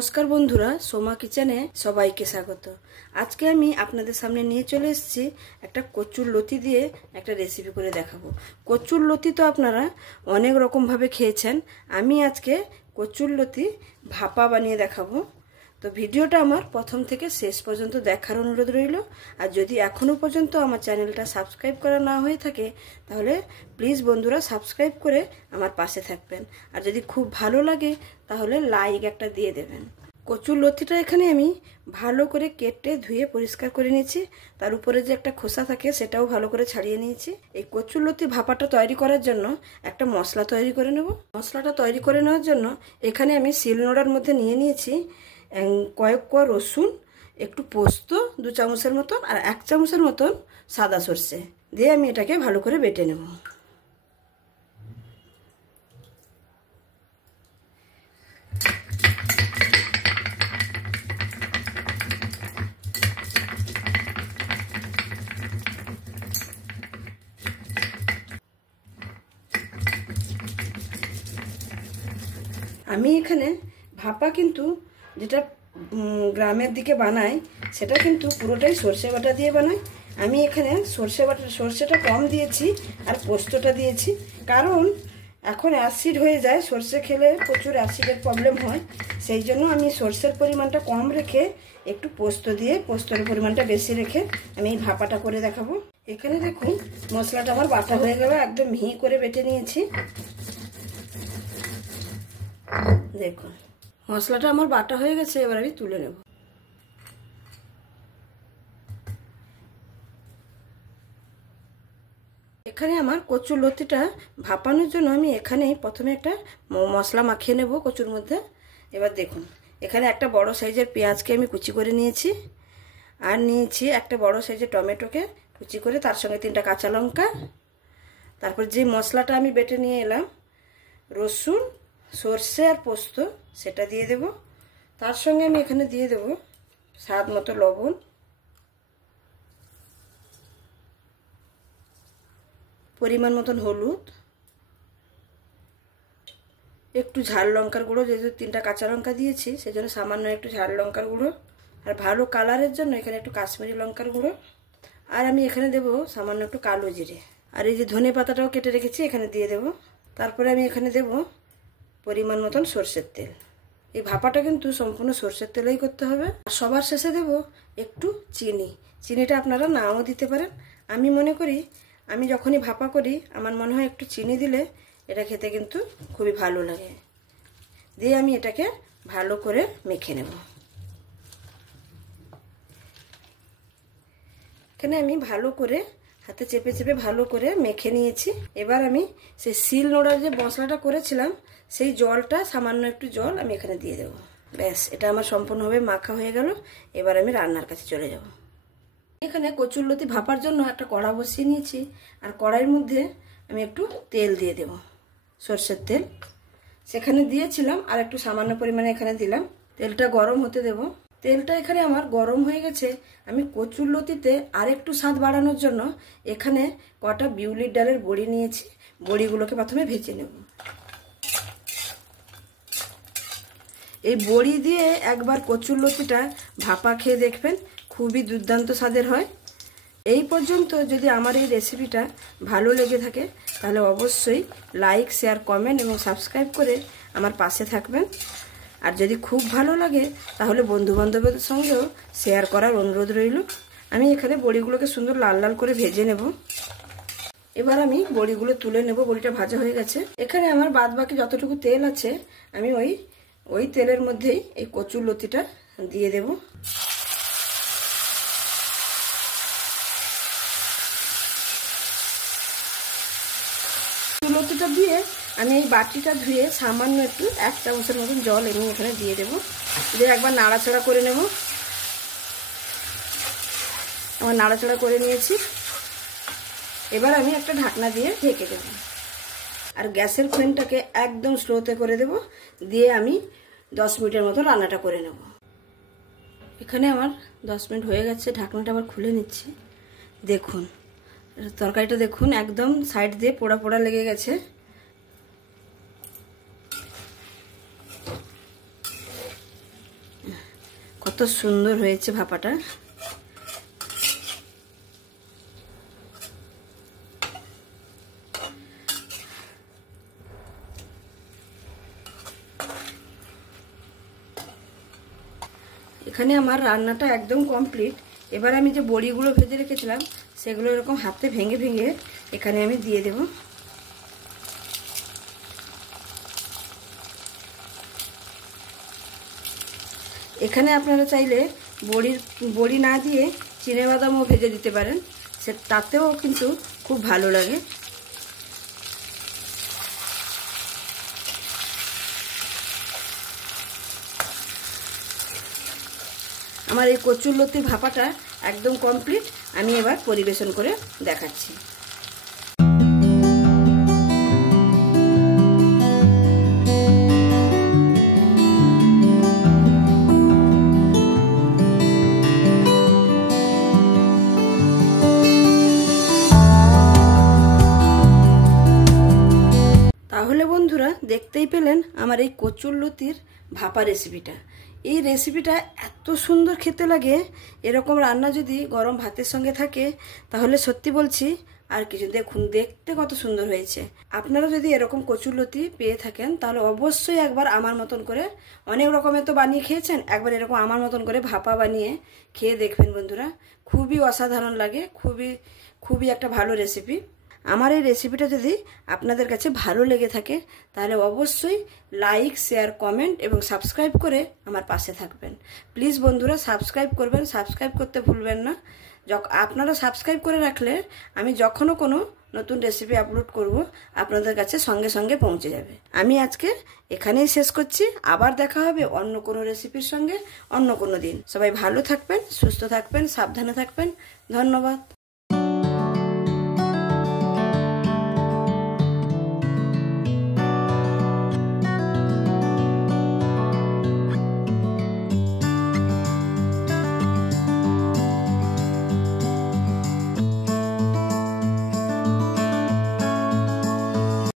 নমস্কার বন্ধুরা, সোমা কিচেনে সবাইকে স্বাগত। আজকে আমি আপনাদের সামনে নিয়ে চলে এসেছি একটা কচুর লতি দিয়ে একটা রেসিপি করে দেখাবো। কচুর লতি তো আপনারা অনেক রকমভাবে খেয়েছেন, আমি আজকে কচুর লতি ভাপা বানিয়ে দেখাবো। তো ভিডিওটা আমার প্রথম থেকে শেষ পর্যন্ত দেখার অনুরোধ রইল। আর যদি এখনও পর্যন্ত আমার চ্যানেলটা সাবস্ক্রাইব করা না হয়ে থাকে তাহলে প্লিজ বন্ধুরা সাবস্ক্রাইব করে আমার পাশে থাকবেন। আর যদি খুব ভালো লাগে তাহলে লাইক একটা দিয়ে দেবেন। কচুর লতিটা এখানে আমি ভালো করে কেটে ধুয়ে পরিষ্কার করে নিয়েছি। তার উপরে যে একটা খোসা থাকে সেটাও ভালো করে ছাড়িয়ে নিয়েছি। এই কচুর লতি ভাপাটা তৈরি করার জন্য একটা মশলা তৈরি করে নেব। মশলাটা তৈরি করে নেওয়ার জন্য এখানে আমি শিলনোড়ার মধ্যে নিয়ে নিয়েছি কয়েক কোয়া রসুন, একটু পোস্ত 2 চামচের মতন, আর 1 চামচের মতন সাদা সর্ষে দিয়ে আমি এটাকে ভালো করে বেটে নেব। আমি এখানে ভাপা কিন্তু যেটা গ্রামের দিকে বানাই সেটা কিন্তু পুরোটাই সর্ষে বাটা দিয়ে বানাই। আমি এখানে সর্ষেটা কম দিয়েছি আর পোস্তটা দিয়েছি, কারণ এখন অ্যাসিড হয়ে যায়, সর্ষে খেলে প্রচুর অ্যাসিডের প্রবলেম হয়। সেই জন্য আমি সর্ষের পরিমাণটা কম রেখে একটু পোস্ত দিয়ে পোস্তর পরিমাণটা বেশি রেখে আমি এই ভাপাটা করে দেখাবো। এখানে দেখুন মশলাটা আমার বাটা হয়ে গেল, একদম মিহি করে বেটে নিয়েছি। দেখুন মশলাটা আমার বাটা হয়ে গেছে, এবার আমি তুলে নেব। এখানে আমার কচুর লতিটা ভাপানোর জন্য আমি এখানে প্রথমে একটা মশলা মাখিয়ে নেব কচুর মধ্যে। এবার দেখুন এখানে একটা বড় সাইজের পেঁয়াজকে আমি কুচি করে নিয়েছি, আর নিয়েছি একটা বড় সাইজের টমেটোকে কুচি করে, তার সঙ্গে 3টা কাঁচা লঙ্কা। তারপর যে মশলাটা আমি বেটে নিয়ে এলাম, রসুন, সর্ষে আর পোস্ত, সেটা দিয়ে দেব। তার সঙ্গে আমি এখানে দিয়ে দেব স্বাদ মতো লবণ, পরিমাণ মতন হলুদ, একটু ঝাল লঙ্কার গুঁড়ো, যেহেতু 3টা কাঁচা লঙ্কা দিয়েছি সেজন্য সামান্য একটু ঝাল লঙ্কার গুঁড়ো, আর ভালো কালারের জন্য এখানে একটু কাশ্মীরি লঙ্কার গুঁড়ো, আর আমি এখানে দেব সামান্য একটু কালো জিরে, আর এই যে ধনে পাতাটাও কেটে রেখেছি এখানে দিয়ে দেব। তারপরে আমি এখানে দেব পরিমাণ মতন সর্ষের তেল। এই ভাপাটা কিন্তু সম্পূর্ণ সর্ষের তেলেই করতে হবে। আর সবার শেষে দেব একটু চিনি। চিনিটা আপনারা নাও দিতে পারেন। আমি মনে করি আমি যখনই ভাপা করি আমার মনে হয় একটু চিনি দিলে এটা খেতে কিন্তু খুবই ভালো লাগে। দিয়ে আমি এটাকে ভালো করে মেখে নেব। এখানে আমি ভালো করে হাতে চেপে চেপে ভালো করে মেখে নিয়েছি। এবার আমি সেই শিলনোড়ার যে মশলাটা করেছিলাম সেই জলটা, সামান্য একটু জল আমি এখানে দিয়ে দেবো। ব্যাস, এটা আমার সম্পূর্ণভাবে মাখা হয়ে গেল। এবার আমি রান্নার কাছে চলে যাব। এখানে কচুর লতি ভাপার জন্য একটা কড়া বসিয়ে নিয়েছি, আর কড়াইয়ের মধ্যে আমি একটু তেল দিয়ে দেব, সর্ষের তেল। সেখানে দিয়েছিলাম আর একটু সামান্য পরিমাণে এখানে দিলাম। তেলটা গরম হতে দেব। তেলটা এখানে আমার গরম হয়ে গেছে। আমি কচুর লতিতে আর একটু স্বাদ বাড়ানোর জন্য এখানে কটা বিউলির ডালের বড়ি নিয়েছি। বড়িগুলোকে প্রথমে ভেজে নেব। এই বড়ি দিয়ে একবার কচুর লতিটা ভাপা খেয়ে দেখবেন, খুবই দুর্দান্ত স্বাদের হয়। এই পর্যন্ত যদি আমার এই রেসিপিটা ভালো লেগে থাকে তাহলে অবশ্যই লাইক, শেয়ার, কমেন্ট এবং সাবস্ক্রাইব করে আমার পাশে থাকবেন। আর যদি খুব ভালো লাগে তাহলে বন্ধুবান্ধবের সঙ্গেও শেয়ার করার অনুরোধ রইল। আমি এখানে বড়িগুলোকে সুন্দর লাল লাল করে ভেজে নেব। এবার আমি বড়িগুলো তুলে নেব। বড়িটা ভাজা হয়ে গেছে। এখানে আমার বাদ বাকি যতটুকু তেল আছে আমি ওই তেলের মধ্যেই এই কচুর লতিটা দিয়ে দেব। লতিটা দিয়ে আমি এই বাটিটা ধুয়ে সামান্য একটু 1 চামচের মতন জল আমি এখানে দিয়ে দেবো। দিয়ে একবার নাড়াচাড়া করে নেব। আমার নাড়াচাড়া করে নিয়েছি। এবার আমি একটা ঢাকনা দিয়ে ঢেকে দেব, আর গ্যাসের ফ্লেমটাকে একদম স্লোতে করে দেব। দিয়ে আমি 10 মিনিটের মতো রান্নাটা করে নেব। এখানে আমার 10 মিনিট হয়ে গেছে। ঢাকনাটা আবার খুলে নিচ্ছি। দেখুন তরকারিটা দেখুন একদম সাইড দিয়ে পোড়া পোড়া লেগে গেছে। সুন্দর হয়েছে ভাপাটা। এখানে আমার রান্নাটা একদম কমপ্লিট। এবার আমি যে বড়িগুলো ভেজে রেখেছিলাম সেগুলো এরকম হাতে ভেঙে ভেঙে এখানে আমি দিয়ে দেব। এখানে আপনারা চাইলে বড়ি না দিয়ে চিনেবাদামও ভেজে দিতে পারেন, তাতেও কিন্তু খুব ভালো লাগে। আমার এই কচুরলতির ভাপাটা একদম কমপ্লিট। আমি এবার পরিবেশন করে দেখাচ্ছি। তাহলে বন্ধুরা দেখতেই পেলেন আমার এই কচুরলতির ভাপা রেসিপিটা। এই রেসিপিটা এত সুন্দর খেতে লাগে। এরকম রান্না যদি গরম ভাতের সঙ্গে থাকে তাহলে সত্যি বলছি আর কিছু। দেখুন দেখতে কত সুন্দর হয়েছে। আপনারা যদি এরকম কচুরলতি পেয়ে থাকেন তাহলে অবশ্যই একবার আমার মতন করে, অনেক রকমের তো বানিয়ে খেয়েছেন, একবার এরকম আমার মতন করে ভাপা বানিয়ে খেয়ে দেখবেন বন্ধুরা। খুবই অসাধারণ লাগে, খুবই একটা ভালো রেসিপি। আমার এই রেসিপিটা যদি আপনাদের কাছে ভালো লেগে থাকে তাহলে অবশ্যই লাইক, শেয়ার, কমেন্ট এবং সাবস্ক্রাইব করে আমার পাশে থাকবেন। প্লিজ বন্ধুরা সাবস্ক্রাইব করবেন, সাবস্ক্রাইব করতে ভুলবেন না। আপনারা সাবস্ক্রাইব করে রাখলে আমি যখনও কোনো নতুন রেসিপি আপলোড করব আপনাদের কাছে সঙ্গে সঙ্গে পৌঁছে যাবে। আমি আজকে এখানেই শেষ করছি। আবার দেখা হবে অন্য কোনো রেসিপির সঙ্গে অন্য কোনো দিন। সবাই ভালো থাকবেন, সুস্থ থাকবেন, সাবধানে থাকবেন। ধন্যবাদ।